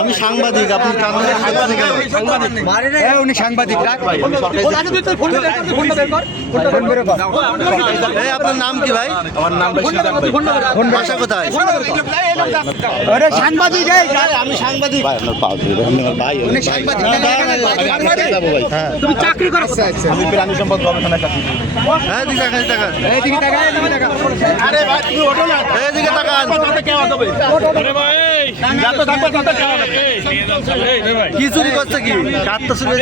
আমি সাংবাদিক, আপনি উনি সাংবাদিক। আপনার নাম কি ভাই? আমার নাম বাসা কোথায়? সাংবাদিক, আমি সাংবাদিক। উনি সাংবাদিক। তুমি চাকরি করো? আমি প্রাণী সম্পদ গবেষণা চাকরি করি। হ্যাঁ, দিকে তাকান, এইদিকে তাকান, এইদিকে তাকান। আরে ভাই তুমি ওঠো না, এইদিকে তাকান। কি চুরি করছে? কি কাটতে চুরি?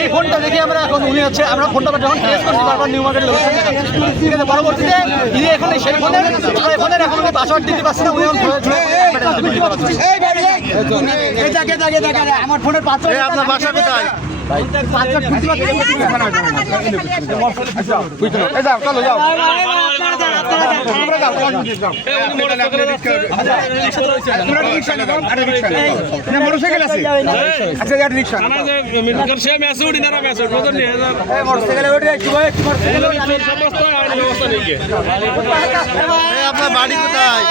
এই ফোনটা দেখে আমরা এখন উনি হচ্ছে আমরা ফোনটা যখন ট্রেস করছি বারবার নিউ মার্কেট লোকেশন ঠিক আছে। পরবর্তীতে ইনি এখন সেই ফোনের এখন পাসওয়ার্ড দিতে পারছি না। উনি এখন আমার ফোনের পাসওয়ার্ড। আপনার বাসা কোথায়? মোটরসাইকেল আছে? আচ্ছা রিক্সা আপনার বাড়ি কোথায়?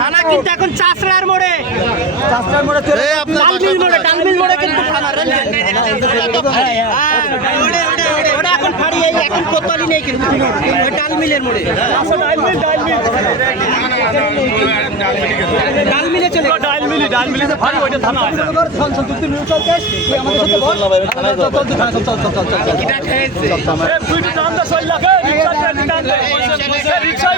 থানা কিন্তু এখন চাষড়ার মোড়ে, ডালমিল মোড়ে কিন্তু থানা ওটা এখন ফাড়ি, এখন কোতোয়ালি নেই কিন্তু ডালমিলের মোড়ে। ডালমিলে চলে ডালমিলে ফাড়ি, ওইটা থানা আছে। রিক্সা